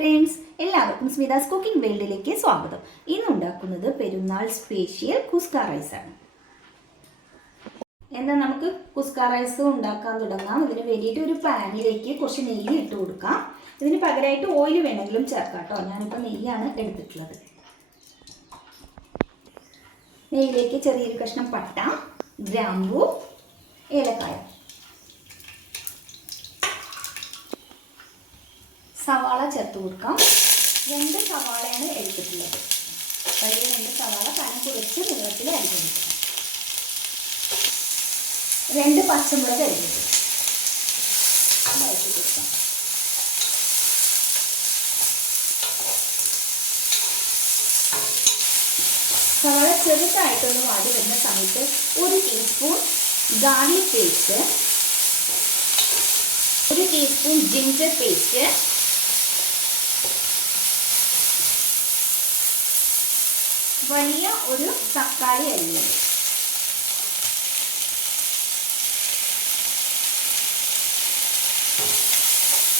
Friends, എല്ലാവർക്കും സ്മിതാസ് cooking വേൾഡിലേക്ക് സ്വാഗതം. ഇന്ന് ഉണ്ടാക്കുന്നത് പെരുന്നാൾ സ്പെഷ്യൽ കുസ്ക റൈസ് ആണ്. എന്നാൽ നമുക്ക് കുസ്ക റൈസ് ഉണ്ടാക്കാൻ തുടങ്ങാം. ഇതിന് വേണ്ടിയിട്ട് ഒരു പാനിലേക്ക് കുറച്ച് നെയ്യ് ഇട്ട് കൊടുക്കാം. ഇതിന് പകരമായിട്ട് ഓയിൽ വേണമെങ്കിലും ചേർക്കാം കേട്ടോ. ഞാനിപ്പോൾ നെയ്യാണ് എടുത്തിട്ടുള്ളത്. നെയ്യിലേക്ക് ചെറിയൊരു കഷ്ണം പട്ട, ഗ്രാമ്പൂ, ഏലക്കായ, സവാള ചേർത്ത് കൊടുക്കാം. 2 സവാളയാണ് എടുത്തിട്ടുള്ളത്. വലിയ 2 സവാള കനം കുറച്ച് നീളത്തിൽ അരിഞ്ഞു കൊടുക്കാം. 2 പച്ചമുളക് അരിഞ്ഞിട്ട് വഴറ്റി കൊടുക്കാം. സവാള ചെറുതായിട്ടൊന്ന് വാടി വരുന്ന സമയത്ത് 1 teaspoon garlic paste, 1 teaspoon ginger paste, വലിയ ഒരു തക്കാളി അരിഞ്ഞത്,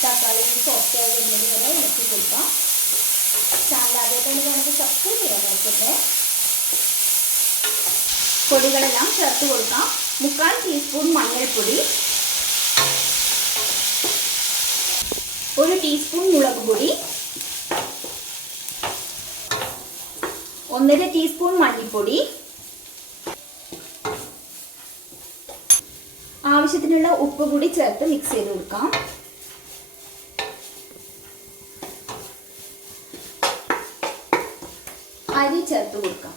തക്കാളി സോഫ്റ്റായി വരുന്നത് വരെ ഇളക്കി കൊടുക്കാം. ചാനൽ ആദ്യമായിട്ടാണ് നമുക്ക് സബ്സ്ക്രൈബ് ചെയ്യാൻ നോക്കട്ടെ. പൊടികളെല്ലാം ചേർത്ത് കൊടുക്കാം. 3/4 ടീസ്പൂൺ മഞ്ഞൾപ്പൊടി, 1 ടീസ്പൂൺ മുളക് പൊടി, 1/2 ടീസ്പൂൺ മല്ലിപ്പൊടി, ആവശ്യത്തിനുള്ള ഉപ്പ് കൂടി ചേർത്ത് മിക്സ് ചെയ്ത് കൊടുക്കാം. അരി ചേർത്ത് കൊടുക്കാം.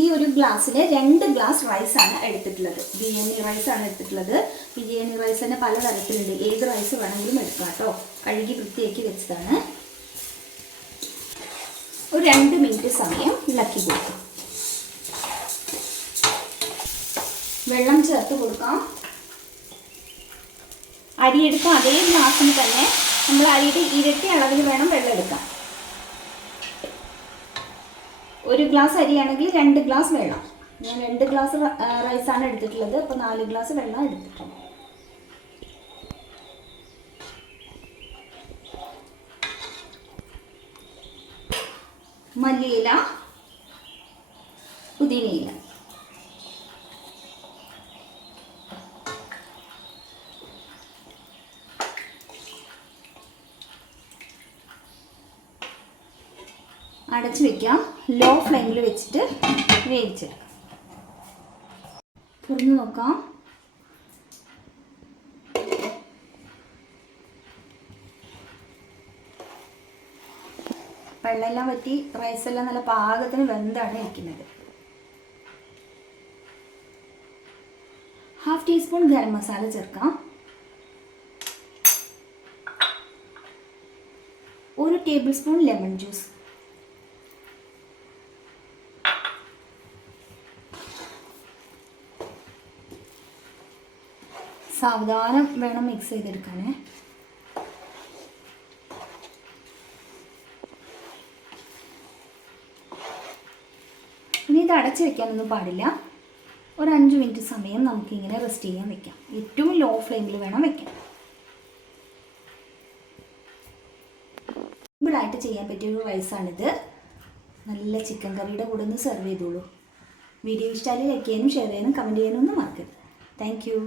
ഈ ഒരു ഗ്ലാസ്സിന് 2 ഗ്ലാസ് റൈസാണ് എടുത്തിട്ടുള്ളത്. ബിരിയാണി റൈസാണ് എടുത്തിട്ടുള്ളത്. ബിരിയാണി റൈസ് തന്നെ പലതരത്തിലുണ്ട്. ഏത് റൈസ് വേണമെങ്കിലും എടുക്കാം കേട്ടോ. കഴുകി വൃത്തിയാക്കി വെച്ചതാണ്. ഒരു 2 മിനിറ്റ് സമയം ഇളക്കി കൊടുക്കാം. വെള്ളം ചേർത്ത് കൊടുക്കാം. അരി എടുക്കാം. അതേ ഗ്ലാസ്സിന് തന്നെ നമ്മൾ അരിയുടെ ഇരട്ടി അളവിൽ വേണം വെള്ളം എടുക്കാം. 1 ഗ്ലാസ് അരിയാണെങ്കിൽ 2 ഗ്ലാസ് വെള്ളം. ഞാൻ 2 ഗ്ലാസ് റൈസാണ് എടുത്തിട്ടുള്ളത്. അപ്പോൾ 4 ഗ്ലാസ് വെള്ളം എടുത്തിട്ടുണ്ട്. മല്ലിയില, പുതിനയില, അടച്ചു വെക്കാം. ലോ ഫ്ലെയിമിൽ വെച്ചിട്ട് വേവിച്ചെടുക്കാം. തുറന്ന് നോക്കാം. വെള്ളമെല്ലാം വറ്റി റൈസെല്ലാം നല്ല പാകത്തിന് വെന്താണ് ഇരിക്കുന്നത്. 1/2 ടീസ്പൂൺ ഗരം മസാല ചേർക്കാം. 1 ടേബിൾ സ്പൂൺ ലെമൺ ജ്യൂസ്, സാവധാനം വേണം മിക്സ് ചെയ്തെടുക്കാനേ. ഇനി ഇത് അടച്ച് വെക്കാനൊന്നും പാടില്ല. ഒരു 5 മിനിറ്റ് സമയം നമുക്കിങ്ങനെ റെസ്റ്റ് ചെയ്യാൻ വെക്കാം. ഏറ്റവും ലോ ഫ്ലെയിമിൽ വേണം വെക്കാൻ. സിമ്പിളായിട്ട് ചെയ്യാൻ പറ്റിയൊരു റൈസാണിത്. നല്ല ചിക്കൻ കറിയുടെ കൂടെ ഒന്ന് സെർവ് ചെയ്തോളൂ. വീഡിയോ ഇഷ്ടമായി ലൈക്ക് ചെയ്യാനും ഷെയർ ചെയ്യാനും കമൻറ്റ് ചെയ്യാനും ഒന്നും മറക്കരുത്. Thank you.